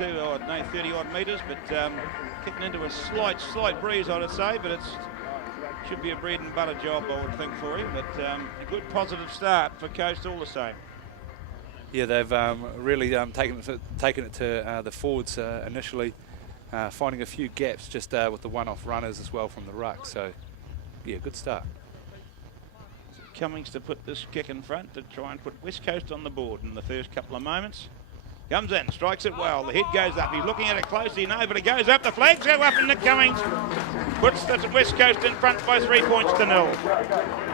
30 odd metres, but kicking into a slight breeze, I would say, but it should be a bread and butter job, I would think, for him. But a good positive start for Coast all the same. Yeah, they've really taken it to the forwards initially, finding a few gaps just with the one-off runners as well from the ruck. So, yeah, good start. Cummings to put this kick in front to try and put West Coast on the board in the first couple of moments. Comes in, strikes it well. The head goes up. He's looking at it closely, no, but it goes up. The flags go up, and Nick Cummings puts the West Coast in front by 3 points to 0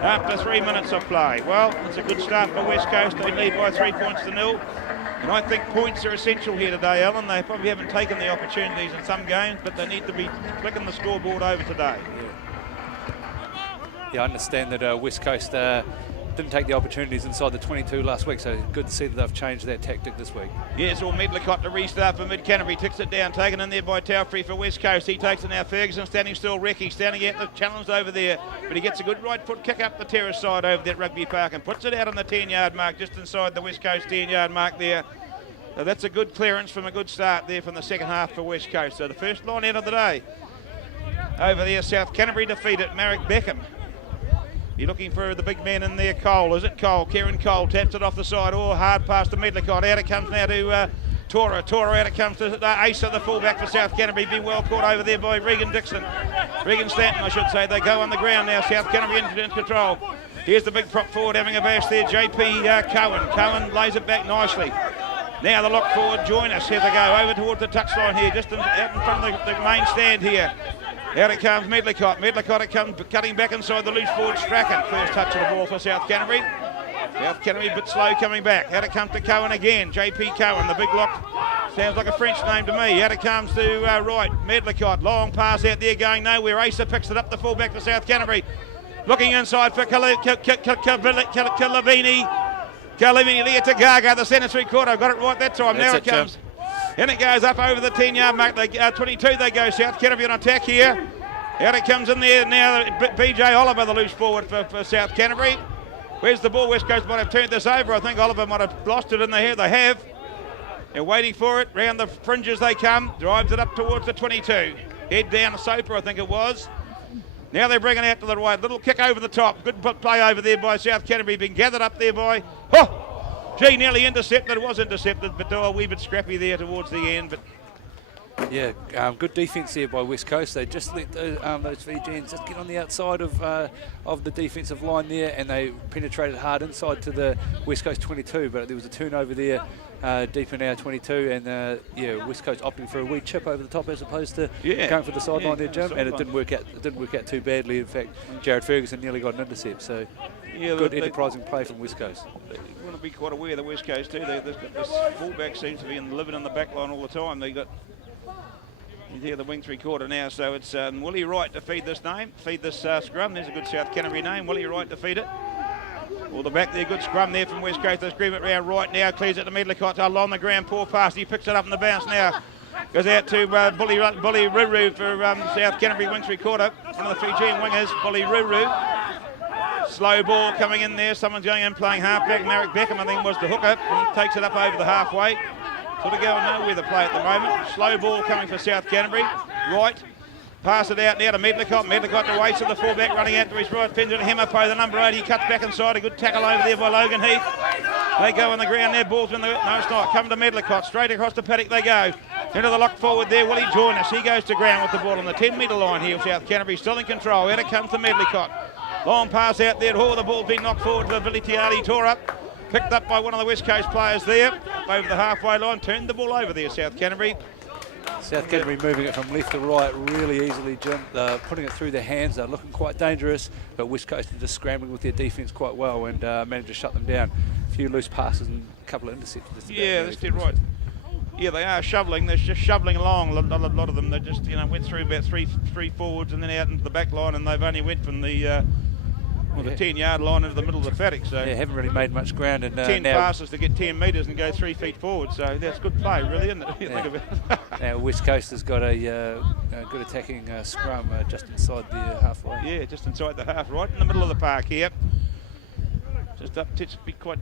after 3 minutes of play. Well, it's a good start for West Coast. They lead by 3 points to 0. And I think points are essential here today, Alan. They probably haven't taken the opportunities in some games, but they need to be flicking the scoreboard over today. Yeah, I understand that West Coast didn't take the opportunities inside the 22 last week, so good to see that they've changed their tactic this week. Yes, well, Medlicott to restart for Mid-Canterbury, ticks it down, taken in there by Taufree for West Coast. He takes it now, Ferguson standing still, Recce standing out, the challenge over there, but he gets a good right foot kick up the terrace side over that Rugby Park and puts it out on the 10-yard mark, just inside the West Coast 10-yard mark there. So that's a good clearance from a good start there from the second half for West Coast. So the first line out of the day. Over there, South Canterbury defeated Marek Beckham. You're looking for the big man in there, Cole. Is it Cole? Kieran Cole taps it off the side. Oh, hard pass to Medlicott. Out it comes now to Tora. Tora out it comes to Asa, the fullback for South Canterbury. Been well caught over there by Regan Dixon. Regan Stanton, I should say. They go on the ground now. South Canterbury in control. Here's the big prop forward having a bash there. JP Cohen. Cohen lays it back nicely. Now the lock forward, join us. Here they go over towards the touchline here, just out in front of the main stand here. Out it comes Medlicott. Medlicott it comes cutting back inside the loose forward. Strachan. First touch of the ball for South Canterbury. South Canterbury a bit slow coming back. Out it comes to Cohen again. JP Cohen, the big lock. Sounds like a French name to me. Out it comes to right. Medlicott. Long pass out there going nowhere. Asa picks it up, the fullback for South Canterbury. Looking inside for Calavini. Calavini Leah Tagaga, the centre three-quarter. Got it right that time. Now it comes. And it goes up over the 10-yard mark. 22 they go. South Canterbury on attack here. Out it comes in there now. BJ Oliver, the loose forward for South Canterbury. Where's the ball? West Coast might have turned this over. I think Oliver might have lost it in the hair. They have. They're waiting for it. Round the fringes they come. Drives it up towards the 22. Head down to Soper, I think it was. Now they're bringing it out to the right. Little kick over the top. Good play over there by South Canterbury. Being gathered up there by... Oh! Gee, nearly intercepted. It was intercepted, but a wee bit scrappy there towards the end. But yeah, good defence there by West Coast. They just let those Fijians just get on the outside of the defensive line there, and they penetrated hard inside to the West Coast 22. But there was a turnover there deep in our 22, and yeah, West Coast opting for a wee chip over the top as opposed to going for the sideline there, Jim. And it didn't work out. It didn't work out too badly. In fact, Jared Ferguson nearly got an intercept. So good enterprising play from West Coast. They want to be quite aware of the West Coast too. This fullback seems to be living in the back line all the time. They got. You hear the wing three-quarter now, so it's Willie Wright to feed this scrum. There's a good South Canterbury name, Willie Wright to feed it. All the back there, good scrum there from West Coast. They scream it round right now, clears it to Medlicott along the ground, poor pass. He picks it up in the bounce now. Goes out to Bully Ruru for South Canterbury wing three-quarter. One of the Fijian wingers, Bully Ruru. Slow ball coming in there. Someone's going in playing halfback. Marek Beckham, I think, was the hooker. He takes it up over the halfway. Sort of going nowhere the play at the moment. Slow ball coming for South Canterbury. Right. Pass it out now to Medlicott. Medlicott to Waits of the fullback running out to his right. Pins it to Hemapo, the number 8. He cuts back inside. A good tackle over there by Logan Heath. They go on the ground there. Ball's in the... No, it's not. Come to Medlicott. Straight across the paddock they go. Into the lock forward there. Willie Joyner. He goes to ground with the ball on the 10-metre line here. South Canterbury still in control. Out it comes to Medlicott. Long pass out there. Oh, the ball's been knocked forward for Billy Tiali. Tore up. Picked up by one of the West Coast players there. Over the halfway line. Turned the ball over there, South Canterbury. South Canterbury moving it from left to right really easily, Jim. Putting it through their hands. They're looking quite dangerous, but West Coast are just scrambling with their defence quite well and managed to shut them down. A few loose passes and a couple of intercepts. Yeah, that's dead right. Yeah, they are shoveling. They're just shoveling along. A lot of them. They just went through about three forwards and then out into the back line, and they've only went from the 10-yard line into the middle of the paddock. So yeah, haven't really made much ground. And 10 passes to get 10 metres and go 3 feet forward. So that's good play, really, isn't it? Yeah. Think of it. Now West Coast has got a good attacking scrum just inside the halfway. Yeah, just inside the half, right in the middle of the park here. Just up to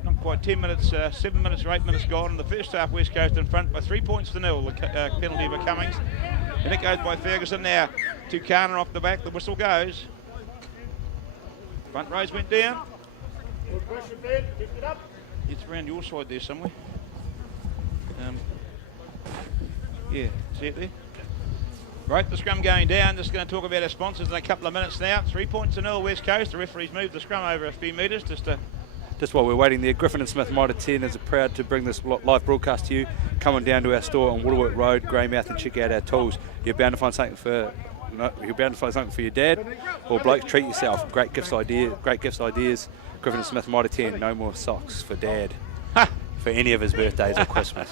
not quite 10 minutes, 7 minutes or 8 minutes gone in the first half. West Coast in front by 3 points to 0. The penalty by Cummings. And it goes by Ferguson now. Tucana off the back. The whistle goes. Front rows went down. It's around your side there somewhere. Yeah, see it there? Right, the scrum going down. Just going to talk about our sponsors in a couple of minutes now. 3 points to 0 West Coast. The referee's moved the scrum over a few metres just to... Just while we're waiting there, Griffin and Smith Mitre 10 is proud to bring this live broadcast to you. Come on down to our store on Waterwork Road, Greymouth, and check out our tools. You're bound to find something for your dad or bloke. Treat yourself. Great gifts ideas. Griffin and Smith Mitre 10. No more socks for Dad for any of his birthdays or Christmas.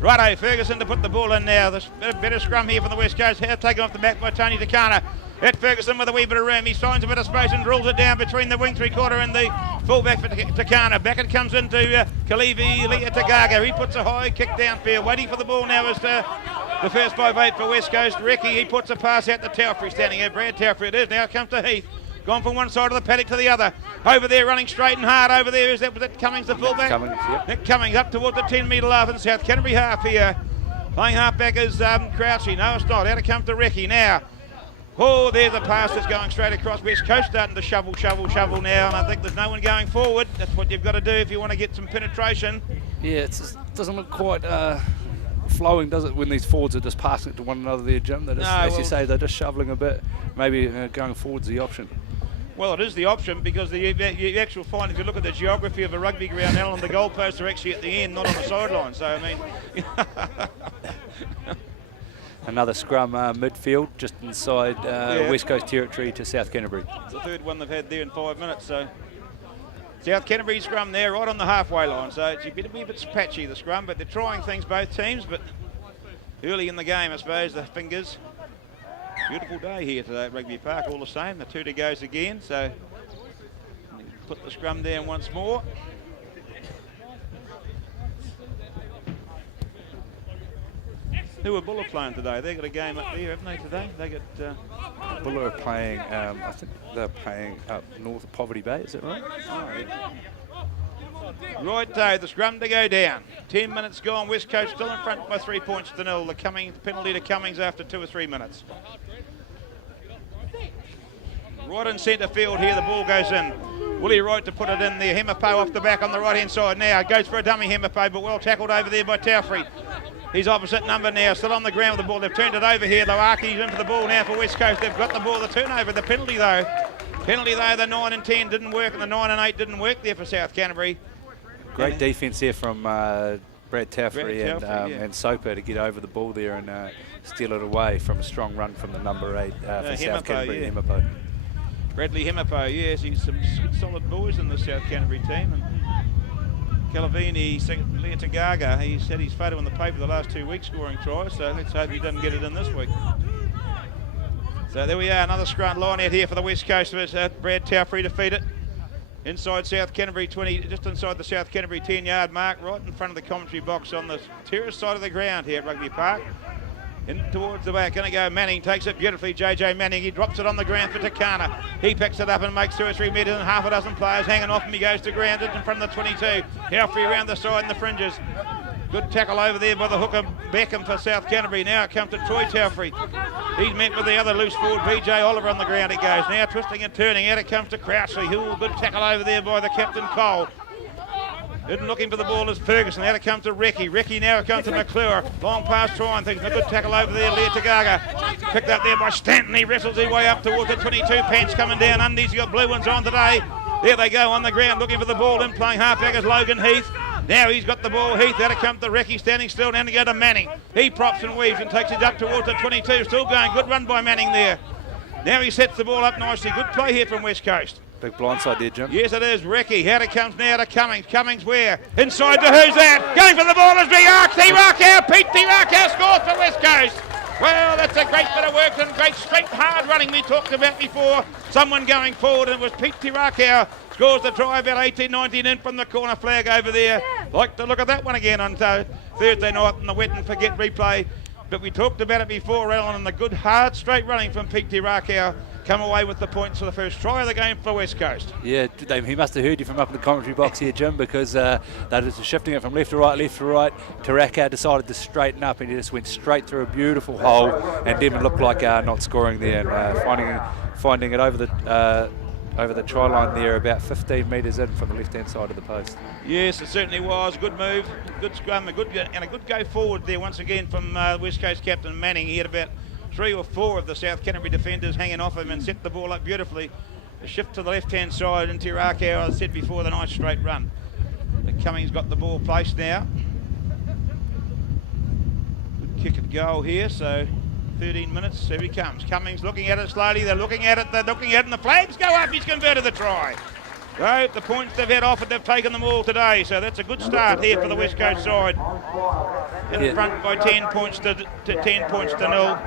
Righto, Ferguson to put the ball in now. This better scrum here from the West Coast. Taken off the back by Tony Tucana. At Ferguson with a wee bit of room. He finds a bit of space and drills it down between the wing three-quarter and the fullback for Tucana. Back it comes into Kalivi Leatagaga. He puts a high kick downfield. Waiting for the ball now is the first 5-8 for West Coast. Ricky, he puts a pass out to Telfrey standing here. Brad Telfrey it is. Now it comes to Heath. Gone from one side of the paddock to the other. Over there, running straight and hard. Over there, was that Cummings, the fullback? Cummings, yep. Nick Cummings up towards the 10-metre line in South Canterbury half here. Playing half-back is Crouchy. No, it's not. Out it comes to Ricky now. Oh, there's a pass that's going straight across. West Coast starting to shovel now, and I think there's no one going forward. That's what you've got to do if you want to get some penetration. Yeah, it doesn't look quite flowing, does it, when these forwards are just passing it to one another there, Jim? They're just, as you say, they're just shoveling a bit. Maybe going forward's the option. Well, it is the option because you actually find if you look at the geography of a rugby ground, Alan, the goalposts are actually at the end, not on the sideline. So, I mean... Another scrum midfield, just inside West Coast territory to South Canterbury. It's the third one they've had there in 5 minutes. So South Canterbury scrum there, right on the halfway line. So it's a bit patchy, the scrum, but they're trying things, both teams. But early in the game, I suppose, the fingers. Beautiful day here today at Rugby Park, all the same. The 2 to goes again. So put the scrum down once more. Who are Buller playing today? They've got a game up there, haven't they, today? They got... Buller are playing, I think they're playing up north of Poverty Bay, is that right? Oh, yeah. Right, the scrum to go down. 10 minutes gone, West Coast still in front by 3 points to 0. The penalty to Cummings after 2 or 3 minutes. Right in centre field here, the ball goes in. Willie Wright to put it in there. Hemapo off the back on the right-hand side now. Goes for a dummy Hemapo, but well tackled over there by Telfrey. He's opposite number now, still on the ground with the ball. They've turned it over here. Loaki's in for the ball now for West Coast. They've got the ball, the turnover, the penalty though. The 9 and 10 didn't work, and the 9 and 8 didn't work there for South Canterbury. Great defence there from Brad Telfrey and Soper to get over the ball there and steal it away from a strong run from the number 8 for South Canterbury, Hemapo. Bradley Hemapo, yes, he's some solid boys in the South Canterbury team. And Calavini, Leatagaga, he said he's photo on the paper the last 2 weeks scoring tries, so let's hope he doesn't get it in this week. So there we are, another scrum line out here for the West Coast. Brad Telfrey to feed it. Inside South Canterbury 20, just inside the South Canterbury 10-yard mark, right in front of the commentary box on the terrace side of the ground here at Rugby Park. In towards the back, gonna go Manning, takes it beautifully, JJ Manning, he drops it on the ground for Tucana. He picks it up and makes 2 or 3 metres and half a dozen players hanging off him. He goes to ground, it's in front of the 22. Telfrey around the side and the fringes. Good tackle over there by the hooker Beckham for South Canterbury. Now it comes to Troy Telfrey. He's met with the other loose forward, BJ Oliver on the ground it goes. Now twisting and turning, out it comes to Crouchley. Good tackle over there by the captain Cole. In looking for the ball is Ferguson. Out it comes to Ricky. Ricky now it comes to McClure. Long pass trying things. A good tackle over there. Leatagaga. Picked up there by Stanton. He wrestles his way up towards the 22. Pence coming down under. He's got blue ones on today. There they go on the ground looking for the ball. In playing halfback is Logan Heath. Now he's got the ball. Heath out it comes to Ricky standing still. Down to go to Manning. He props and weaves and takes it up towards the 22. Still going. Good run by Manning there. Now he sets the ball up nicely. Good play here from West Coast. Big blindside there, Jim. Yes, it is. Ricky. Out it comes now to Cummings. Cummings where? Inside to who's that? Going for the ball is Tirakau. Pete Tirakau scores for West Coast. Well, that's a great bit of work and great straight hard running we talked about before. Someone going forward, and it was Pete Tirakau. Scores the try about 18-19 in from the corner flag over there. Like to look at that one again on Thursday night in the wet and forget replay. But we talked about it before, Alan, and the good hard straight running from Pete Tirakau. come away with the points for the first try of the game for West Coast. Yeah, he must have heard you from up in the commentary box here, Jim, because they were just shifting it from left to right, left to right. Taraka decided to straighten up, and he just went straight through a beautiful hole, and Devon looked like not scoring there, and finding it over the try line there, about 15 metres in from the left-hand side of the post. Yes, it certainly was. Good move, good scrum, a good go forward there once again from West Coast captain Manning. He had about 3 or 4 of the South Canterbury defenders hanging off him and set the ball up beautifully. A shift to the left-hand side into Rakau, as I said before, the nice straight run. But Cummings got the ball placed now. Good kick and goal here, so 13 minutes, here he comes. Cummings looking at it slowly, they're looking at it, and the flags go up, he's converted the try. So the points they've had offered, they've taken them all today, so that's a good start here for the West Coast side. In front by 10 points to 0.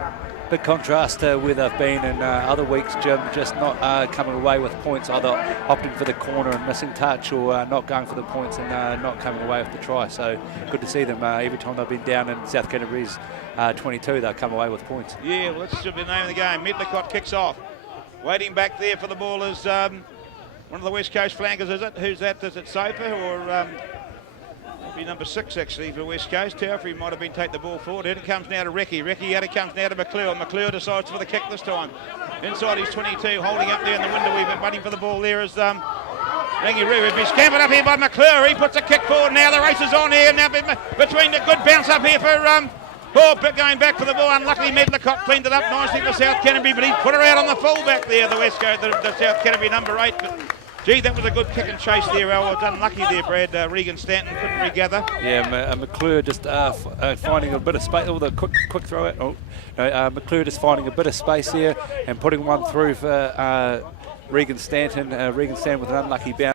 Big contrast to where they've been in other weeks, Jim, just not coming away with points, either opting for the corner and missing touch, or not going for the points and not coming away with the try. So good to see them every time they've been down in South Canterbury's 22, they'll come away with points. Yeah, well, that should be the name of the game. Medlicott kicks off. Waiting back there for the ball is one of the West Coast flankers, is it? Who's that? Is it Soper or be number 6 actually for West Coast? Taufree might have been take the ball forward. Here it comes now to Recchi. Out it comes now to McClure. McClure decides for the kick this time. Inside his 22, holding up there in the window. We've been waiting for the ball there is Rangiru. He's scampered up here by McClure. He puts a kick forward now. The race is on here. Now between the good bounce up here for going back for the ball. Unluckily, Medlicott cleaned it up nicely for South Canterbury, but he put her out on the full-back there, the West Coast, the South Canterbury number 8. But, gee, that was a good kick and chase there. Well done, lucky there, Brad. Regan Stanton couldn't regather. Yeah, McClure just finding a bit of space. Oh, the quick throw it. Oh, no, McClure just finding a bit of space here and putting one through for Regan Stanton. Regan Stanton with an unlucky bounce.